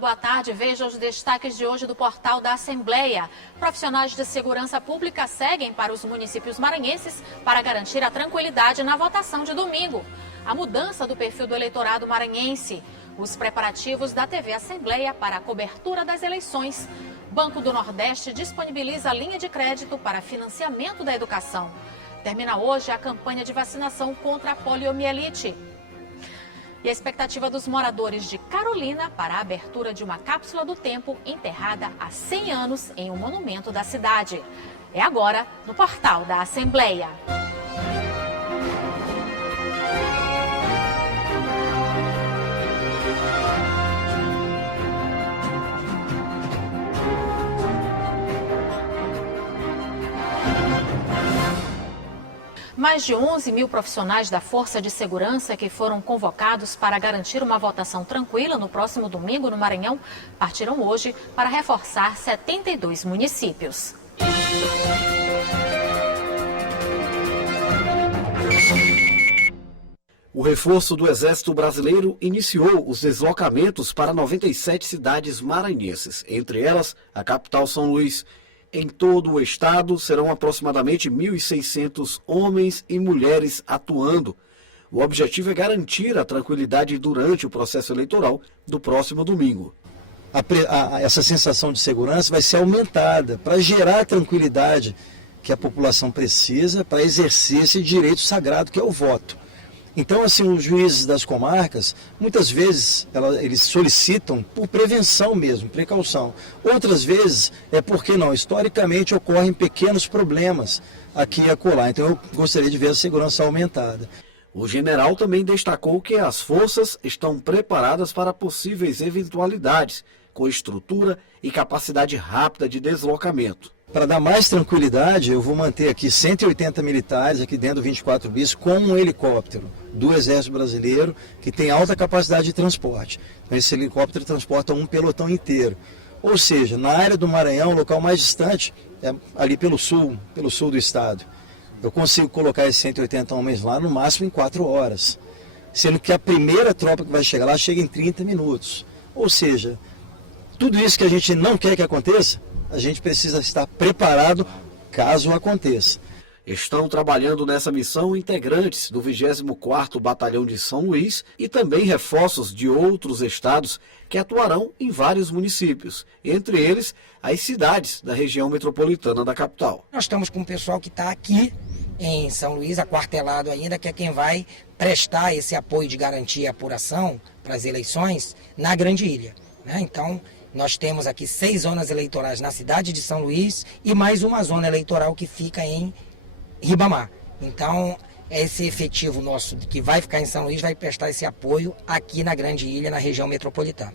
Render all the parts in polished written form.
Olá, boa tarde. Veja os destaques de hoje do portal da Assembleia. Profissionais de segurança pública seguem para os municípios maranhenses para garantir a tranquilidade na votação de domingo. A mudança do perfil do eleitorado maranhense. Os preparativos da TV Assembleia para a cobertura das eleições. Banco do Nordeste disponibiliza linha de crédito para financiamento da educação. Termina hoje a campanha de vacinação contra a poliomielite. E a expectativa dos moradores de Carolina para a abertura de uma cápsula do tempo enterrada há 100 anos em um monumento da cidade. É agora no portal da Assembleia. Mais de 11 mil profissionais da Força de Segurança que foram convocados para garantir uma votação tranquila no próximo domingo no Maranhão partiram hoje para reforçar 72 municípios. O reforço do Exército Brasileiro iniciou os deslocamentos para 97 cidades maranhenses, entre elas a capital São Luís. Em todo o estado, serão aproximadamente 1.600 homens e mulheres atuando. O objetivo é garantir a tranquilidade durante o processo eleitoral do próximo domingo. Essa sensação de segurança vai ser aumentada para gerar a tranquilidade que a população precisa para exercer esse direito sagrado que é o voto. Então, assim, os juízes das comarcas, muitas vezes, eles solicitam por prevenção mesmo, precaução. Outras vezes, porque não, historicamente ocorrem pequenos problemas aqui e acolá. Então, eu gostaria de ver a segurança aumentada. O general também destacou que as forças estão preparadas para possíveis eventualidades, com estrutura e capacidade rápida de deslocamento. Para dar mais tranquilidade, eu vou manter aqui 180 militares aqui dentro do 24 bis com um helicóptero do Exército Brasileiro que tem alta capacidade de transporte. Então, esse helicóptero transporta um pelotão inteiro. Ou seja, na área do Maranhão, o local mais distante é ali pelo sul do estado. Eu consigo colocar esses 180 homens lá no máximo em 4 horas. Sendo que a primeira tropa que vai chegar lá chega em 30 minutos. Ou seja, tudo isso que a gente não quer que aconteça, a gente precisa estar preparado caso aconteça. Estão trabalhando nessa missão integrantes do 24º Batalhão de São Luís e também reforços de outros estados que atuarão em vários municípios, entre eles as cidades da região metropolitana da capital. Nós estamos com o pessoal que está aqui em São Luís, aquartelado ainda, que é quem vai prestar esse apoio de garantia e apuração para as eleições na Grande Ilha, né? Então, nós temos aqui 6 zonas eleitorais na cidade de São Luís e mais uma zona eleitoral que fica em Ribamar. Então, esse efetivo nosso que vai ficar em São Luís vai prestar esse apoio aqui na Grande Ilha, na região metropolitana.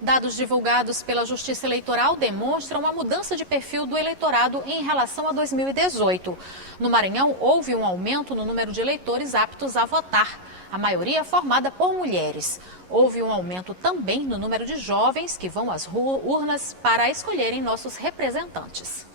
Dados divulgados pela Justiça Eleitoral demonstram uma mudança de perfil do eleitorado em relação a 2018. No Maranhão, houve um aumento no número de eleitores aptos a votar, a maioria formada por mulheres. Houve um aumento também no número de jovens que vão às urnas para escolherem nossos representantes.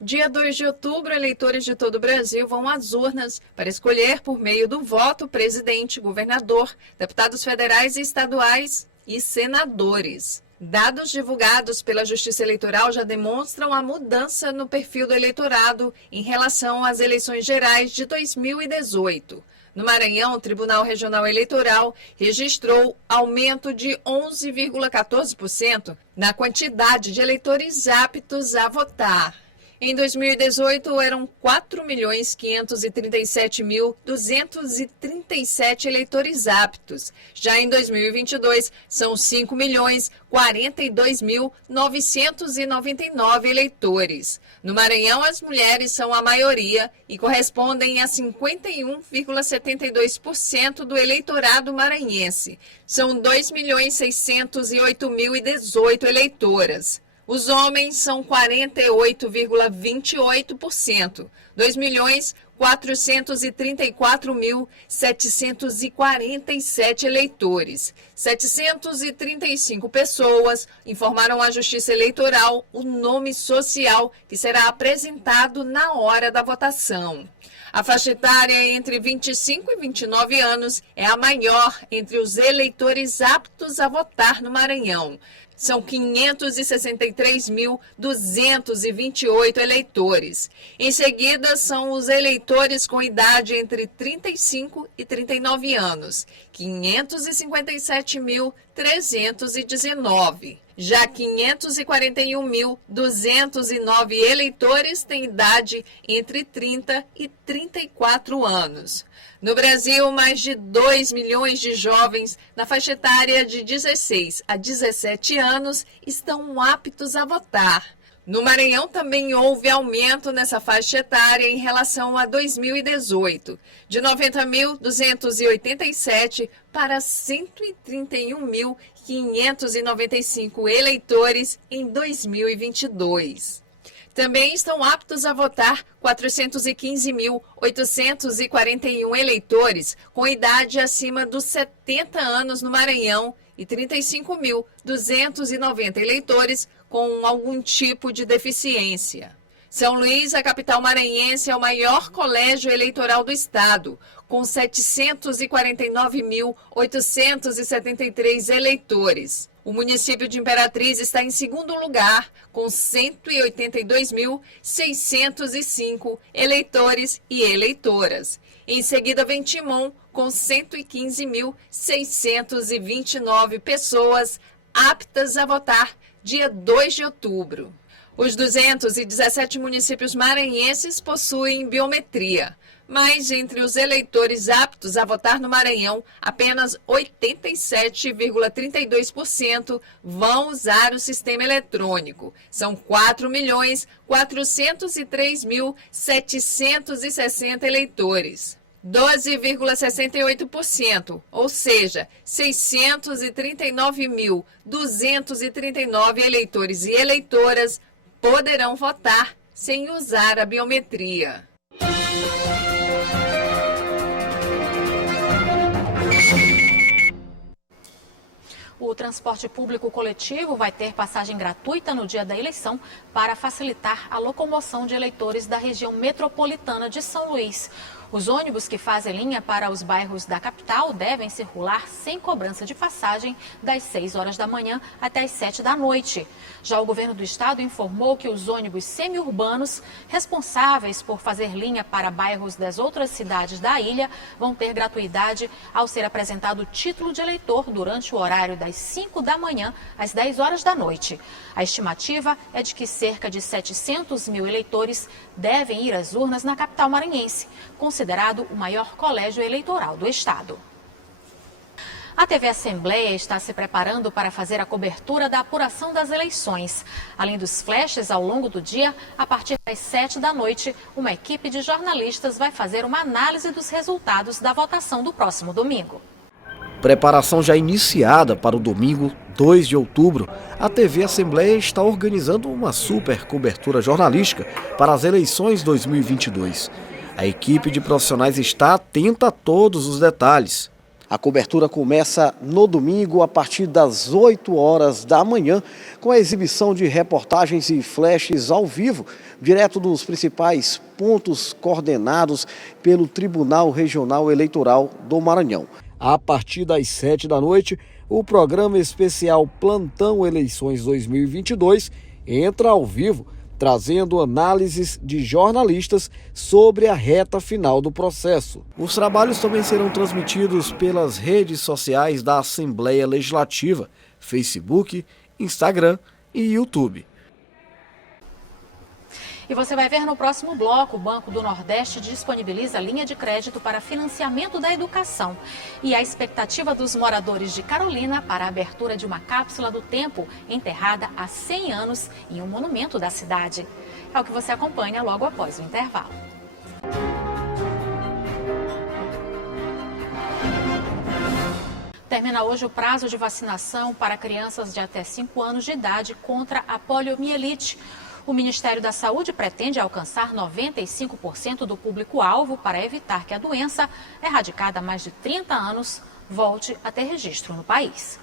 Dia 2 de outubro, eleitores de todo o Brasil vão às urnas para escolher, por meio do voto, presidente, governador, deputados federais e estaduais e senadores. Dados divulgados pela Justiça Eleitoral já demonstram a mudança no perfil do eleitorado em relação às eleições gerais de 2018. No Maranhão, o Tribunal Regional Eleitoral registrou aumento de 11,14% na quantidade de eleitores aptos a votar. Em 2018, eram 4.537.237 eleitores aptos. Já em 2022, são 5.042.999 eleitores. No Maranhão, as mulheres são a maioria e correspondem a 51,72% do eleitorado maranhense. São 2.608.018 eleitoras. Os homens são 48,28%, 2.434.747 eleitores. 735 pessoas informaram à Justiça Eleitoral o nome social que será apresentado na hora da votação. A faixa etária entre 25 e 29 anos é a maior entre os eleitores aptos a votar no Maranhão. São 563.228 eleitores. Em seguida, são os eleitores com idade entre 35 e 39 anos, 557.319. Já 541.209 eleitores têm idade entre 30 e 34 anos. No Brasil, mais de 2 milhões de jovens na faixa etária de 16 a 17 anos estão aptos a votar. No Maranhão também houve aumento nessa faixa etária em relação a 2018, de 90.287 para 131.595 eleitores em 2022. Também estão aptos a votar 415.841 eleitores com idade acima dos 70 anos no Maranhão e 35.290 eleitores com algum tipo de deficiência. São Luís, a capital maranhense, é o maior colégio eleitoral do estado, com 749.873 eleitores. O município de Imperatriz está em segundo lugar, com 182.605 eleitores e eleitoras. Em seguida, vem Timon, com 115.629 pessoas aptas a votar dia 2 de outubro. Os 217 municípios maranhenses possuem biometria, mas entre os eleitores aptos a votar no Maranhão, apenas 87,32% vão usar o sistema eletrônico. São 4.403.760 eleitores. 12,68%, ou seja, 639.239 eleitores e eleitoras poderão votar sem usar a biometria. O transporte público coletivo vai ter passagem gratuita no dia da eleição para facilitar a locomoção de eleitores da região metropolitana de São Luís. Os ônibus que fazem linha para os bairros da capital devem circular sem cobrança de passagem das 6 horas da manhã até as 7 da noite. Já o governo do estado informou que os ônibus semi-urbanos responsáveis por fazer linha para bairros das outras cidades da ilha vão ter gratuidade ao ser apresentado o título de eleitor durante o horário das 5 da manhã às 10 horas da noite. A estimativa é de que cerca de 700 mil eleitores devem ir às urnas na capital maranhense, considerado o maior colégio eleitoral do estado. A TV Assembleia está se preparando para fazer a cobertura da apuração das eleições. Além dos flashes ao longo do dia, a partir das 7 da noite, uma equipe de jornalistas vai fazer uma análise dos resultados da votação do próximo domingo. Preparação já iniciada para o domingo 2 de outubro, a TV Assembleia está organizando uma super cobertura jornalística para as eleições 2022. A equipe de profissionais está atenta a todos os detalhes. A cobertura começa no domingo a partir das 8 horas da manhã, com a exibição de reportagens e flashes ao vivo, direto dos principais pontos coordenados pelo Tribunal Regional Eleitoral do Maranhão. A partir das 7 da noite, o programa especial Plantão Eleições 2022 entra ao vivo, trazendo análises de jornalistas sobre a reta final do processo. Os trabalhos também serão transmitidos pelas redes sociais da Assembleia Legislativa, Facebook, Instagram e YouTube. E você vai ver no próximo bloco, o Banco do Nordeste disponibiliza linha de crédito para financiamento da educação. E a expectativa dos moradores de Carolina para a abertura de uma cápsula do tempo enterrada há 100 anos em um monumento da cidade. É o que você acompanha logo após o intervalo. Termina hoje o prazo de vacinação para crianças de até 5 anos de idade contra a poliomielite. O Ministério da Saúde pretende alcançar 95% do público-alvo para evitar que a doença, erradicada há mais de 30 anos, volte a ter registro no país.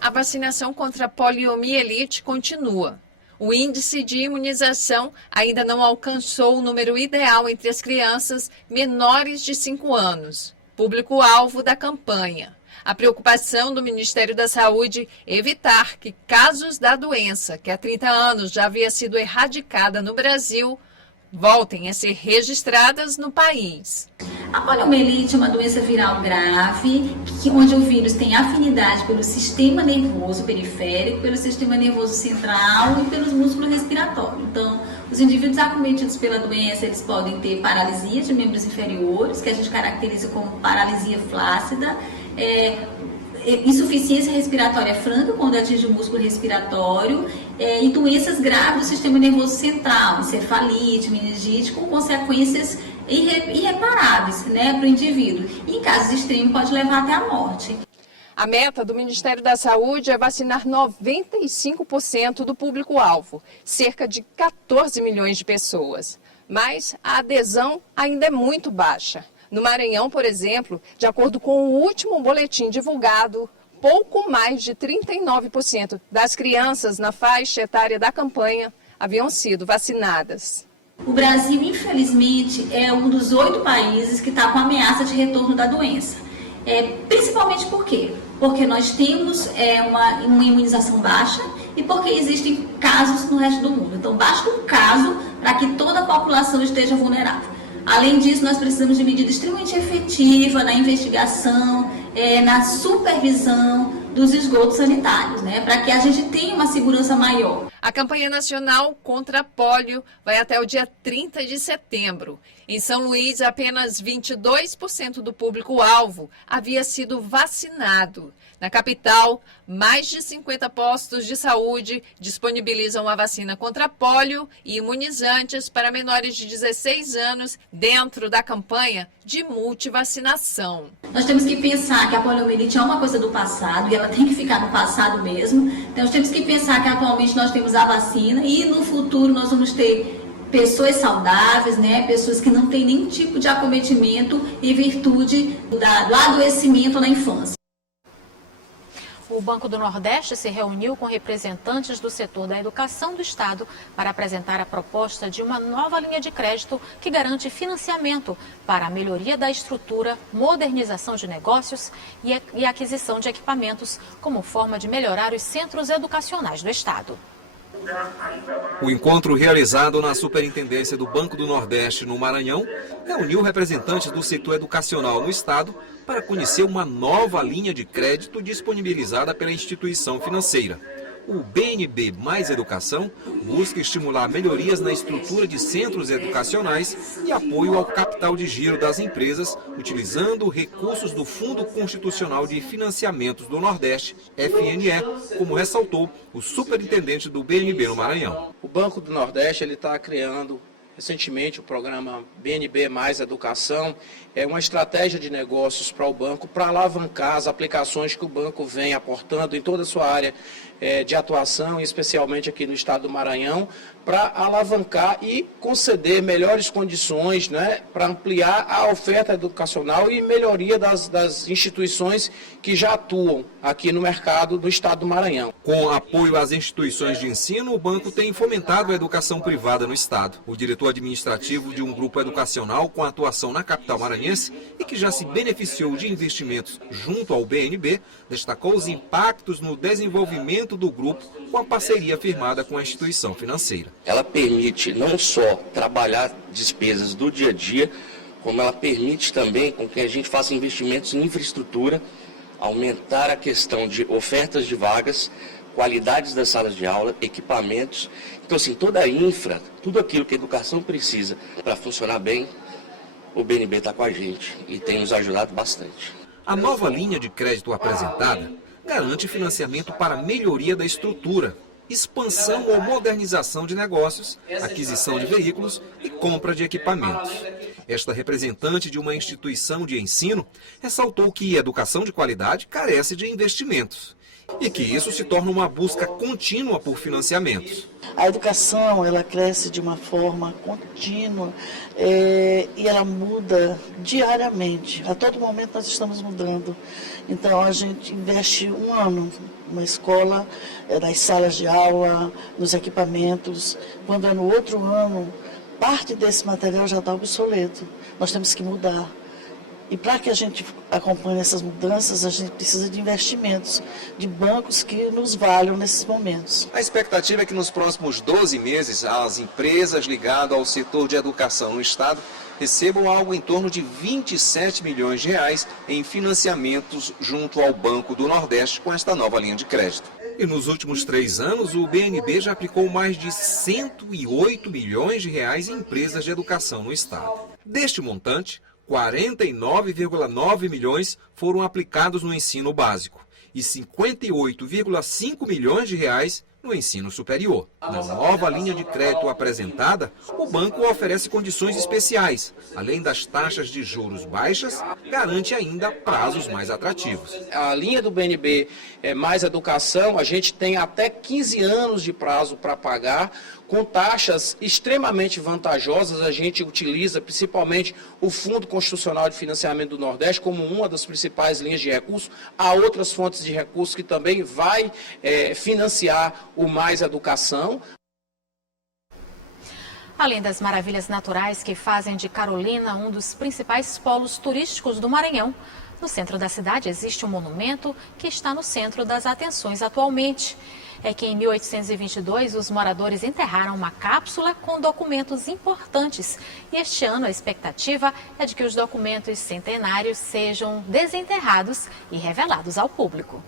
A vacinação contra a poliomielite continua. O índice de imunização ainda não alcançou o número ideal entre as crianças menores de 5 anos, público-alvo da campanha. A preocupação do Ministério da Saúde é evitar que casos da doença, que há 30 anos já havia sido erradicada no Brasil, voltem a ser registradas no país. A poliomielite é uma doença viral grave, onde o vírus tem afinidade pelo sistema nervoso periférico, pelo sistema nervoso central e pelos músculos respiratórios. Então, os indivíduos acometidos pela doença, eles podem ter paralisia de membros inferiores, que a gente caracteriza como paralisia flácida, insuficiência respiratória franca, quando atinge o músculo respiratório, e doenças graves do sistema nervoso central, encefalite, meningite, com consequências irreparáveis, né, para o indivíduo. E em casos extremos pode levar até a morte. A meta do Ministério da Saúde é vacinar 95% do público-alvo, cerca de 14 milhões de pessoas. Mas a adesão ainda é muito baixa. No Maranhão, por exemplo, de acordo com o último boletim divulgado, pouco mais de 39% das crianças na faixa etária da campanha haviam sido vacinadas. O Brasil, infelizmente, é um dos 8 países que está com ameaça de retorno da doença. Principalmente por quê? Porque nós temos uma imunização baixa e porque existem casos no resto do mundo. Então, basta um caso para que toda a população esteja vulnerável. Além disso, nós precisamos de medida extremamente efetiva na investigação, na supervisão dos esgotos sanitários, né, para que a gente tenha uma segurança maior. A campanha nacional contra a polio vai até o dia 30 de setembro. Em São Luís, apenas 22% do público-alvo havia sido vacinado. Na capital, mais de 50 postos de saúde disponibilizam a vacina contra a polio e imunizantes para menores de 16 anos dentro da campanha de multivacinação. Nós temos que pensar que a poliomielite é uma coisa do passado e ela tem que ficar no passado mesmo. Então, nós temos que pensar que atualmente nós temos a vacina e no futuro nós vamos ter pessoas saudáveis, né? Pessoas que não têm nenhum tipo de acometimento em virtude do adoecimento na infância. O Banco do Nordeste se reuniu com representantes do setor da educação do Estado para apresentar a proposta de uma nova linha de crédito que garante financiamento para a melhoria da estrutura, modernização de negócios e aquisição de equipamentos, como forma de melhorar os centros educacionais do Estado. O encontro realizado na Superintendência do Banco do Nordeste, no Maranhão, reuniu representantes do setor educacional no Estado para conhecer uma nova linha de crédito disponibilizada pela instituição financeira. O BNB Mais Educação busca estimular melhorias na estrutura de centros educacionais e apoio ao capital de giro das empresas, utilizando recursos do Fundo Constitucional de Financiamentos do Nordeste, FNE, como ressaltou o superintendente do BNB no Maranhão. O Banco do Nordeste está criando recentemente o programa BNB Mais Educação, é uma estratégia de negócios para o banco, para alavancar as aplicações que o banco vem aportando em toda a sua área de atuação, especialmente aqui no estado do Maranhão, para alavancar e conceder melhores condições, né, para ampliar a oferta educacional e melhoria das instituições que já atuam aqui no mercado do estado do Maranhão. Com apoio às instituições de ensino, o banco tem fomentado a educação privada no estado. O diretor administrativo de um grupo educacional com atuação na capital maranhense e que já se beneficiou de investimentos junto ao BNB, destacou os impactos no desenvolvimento do grupo com a parceria firmada com a instituição financeira. Ela permite não só trabalhar despesas do dia a dia, como ela permite também com que a gente faça investimentos em infraestrutura, aumentar a questão de ofertas de vagas, qualidades das salas de aula, equipamentos. Então, assim, toda a infra, tudo aquilo que a educação precisa para funcionar bem, o BNB está com a gente e tem nos ajudado bastante. A nova linha de crédito apresentada garante financiamento para melhoria da estrutura, expansão ou modernização de negócios, aquisição de veículos e compra de equipamentos. Esta representante de uma instituição de ensino ressaltou que educação de qualidade carece de investimentos e que isso se torna uma busca contínua por financiamentos. A educação, ela cresce de uma forma contínua e ela muda diariamente. A todo momento nós estamos mudando. Então a gente investe um ano numa escola, nas salas de aula, nos equipamentos. Quando é no outro ano, parte desse material já está obsoleto. Nós temos que mudar. E para que a gente acompanhe essas mudanças, a gente precisa de investimentos, de bancos que nos valham nesses momentos. A expectativa é que nos próximos 12 meses, as empresas ligadas ao setor de educação no Estado recebam algo em torno de 27 milhões de reais em financiamentos junto ao Banco do Nordeste com esta nova linha de crédito. E nos últimos 3 anos, o BNB já aplicou mais de 108 milhões de reais em empresas de educação no Estado. Deste montante, 49,9 milhões foram aplicados no ensino básico e 58,5 milhões de reais no ensino superior. Na nova linha de crédito apresentada, o banco oferece condições especiais. Além das taxas de juros baixas, garante ainda prazos mais atrativos. A linha do BNB Mais Educação, a gente tem até 15 anos de prazo para pagar, com taxas extremamente vantajosas. A gente utiliza principalmente o Fundo Constitucional de Financiamento do Nordeste como uma das principais linhas de recursos. Há outras fontes de recursos que também vai financiar o Mais Educação. Além das maravilhas naturais que fazem de Carolina um dos principais polos turísticos do Maranhão, no centro da cidade existe um monumento que está no centro das atenções atualmente. É que em 1822 os moradores enterraram uma cápsula com documentos importantes. E este ano a expectativa é de que os documentos centenários sejam desenterrados e revelados ao público.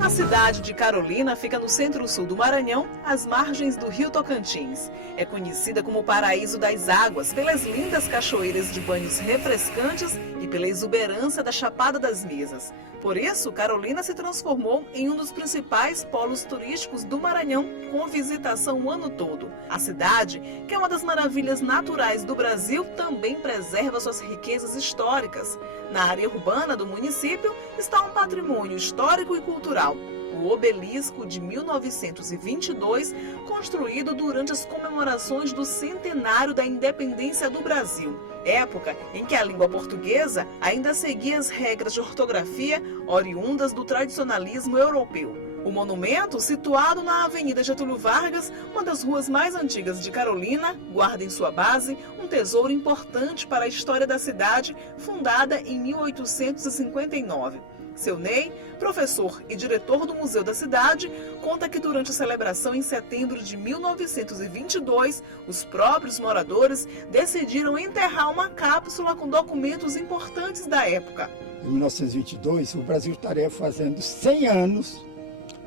A cidade de Carolina fica no centro-sul do Maranhão, às margens do rio Tocantins. É conhecida como o paraíso das águas, pelas lindas cachoeiras de banhos refrescantes e pela exuberância da Chapada das Mesas. Por isso, Carolina se transformou em um dos principais polos turísticos do Maranhão, com visitação o ano todo. A cidade, que é uma das maravilhas naturais do Brasil, também preserva suas riquezas históricas. Na área urbana do município está um patrimônio histórico e cultural, o Obelisco de 1922, construído durante as comemorações do centenário da independência do Brasil, época em que a língua portuguesa ainda seguia as regras de ortografia oriundas do tradicionalismo europeu. O monumento, situado na Avenida Getúlio Vargas, uma das ruas mais antigas de Carolina, guarda em sua base um tesouro importante para a história da cidade, fundada em 1859. Seu Ney, professor e diretor do Museu da Cidade, conta que durante a celebração em setembro de 1922, os próprios moradores decidiram enterrar uma cápsula com documentos importantes da época. Em 1922, o Brasil estaria fazendo 100 anos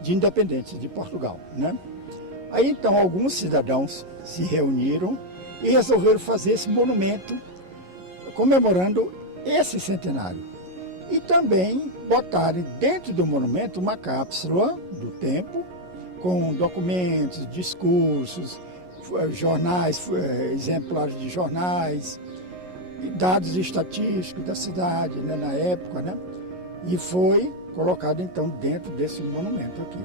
de independência de Portugal, né? Aí então alguns cidadãos se reuniram e resolveram fazer esse monumento comemorando esse centenário. E também botaram dentro do monumento uma cápsula do tempo com documentos, discursos, jornais, exemplares de jornais, dados estatísticos da cidade, né, na época, né? E foi colocado então dentro desse monumento aqui,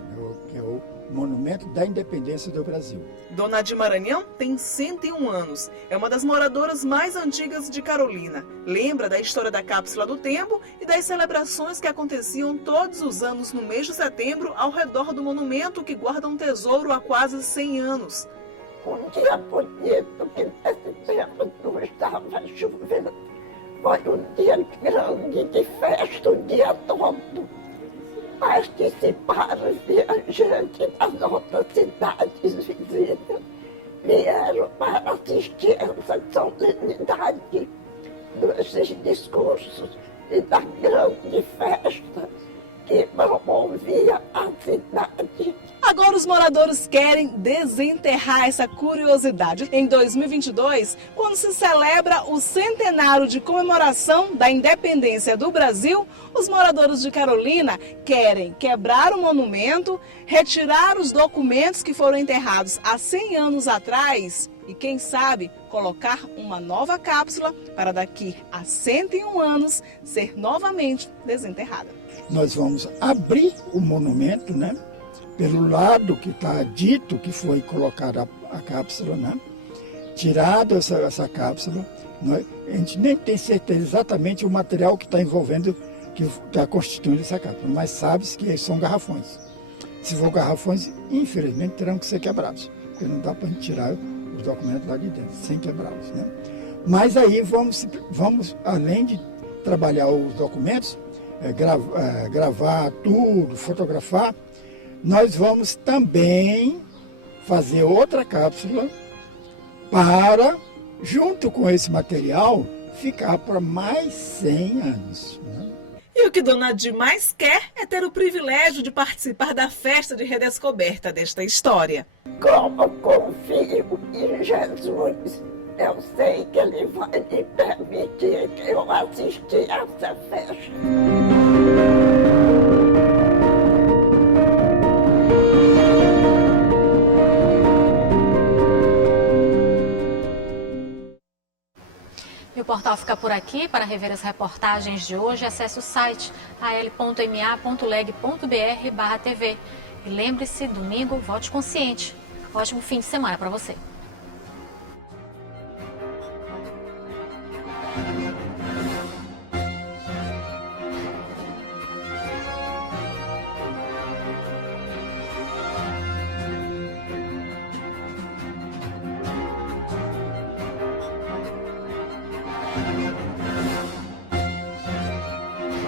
que é o Monumento da Independência do Brasil. Dona de Maranhão tem 101 anos. É uma das moradoras mais antigas de Carolina. Lembra da história da cápsula do tempo e das celebrações que aconteciam todos os anos no mês de setembro ao redor do monumento, que guarda um tesouro há quase 100 anos. Um dia bonito que nesse tempo não estava chovendo. Foi um dia grande de festa o dia todo. Participaram viajantes das outras cidades vizinhas. Vieram para assistir essa solenidade desses discursos e da grande festa que promovia a cidade. A Agora os moradores querem desenterrar essa curiosidade. Em 2022, quando se celebra o centenário de comemoração da independência do Brasil, os moradores de Carolina querem quebrar o monumento, retirar os documentos que foram enterrados há 100 anos atrás e, quem sabe, colocar uma nova cápsula para daqui a 101 anos ser novamente desenterrada. Nós vamos abrir o monumento, né? Pelo lado que está dito que foi colocada a cápsula, né? Tirada essa cápsula, a gente nem tem certeza exatamente o material que está envolvendo, que está constituindo essa cápsula, mas sabe-se que são garrafões. Se for garrafões, infelizmente terão que ser quebrados, porque não dá para a gente tirar os documentos lá de dentro, sem quebrá-los, né? Mas aí vamos, além de trabalhar os documentos, gravar tudo, fotografar, nós vamos também fazer outra cápsula para, junto com esse material, ficar por mais 100 anos. Né? E o que Dona Di mais quer é ter o privilégio de participar da festa de redescoberta desta história. Como confio em Jesus, eu sei que Ele vai me permitir que eu assista a essa festa. E o portal fica por aqui. Para rever as reportagens de hoje, acesse o site al.ma.leg.br/TV. E lembre-se, domingo, vote consciente. Ótimo fim de semana para você.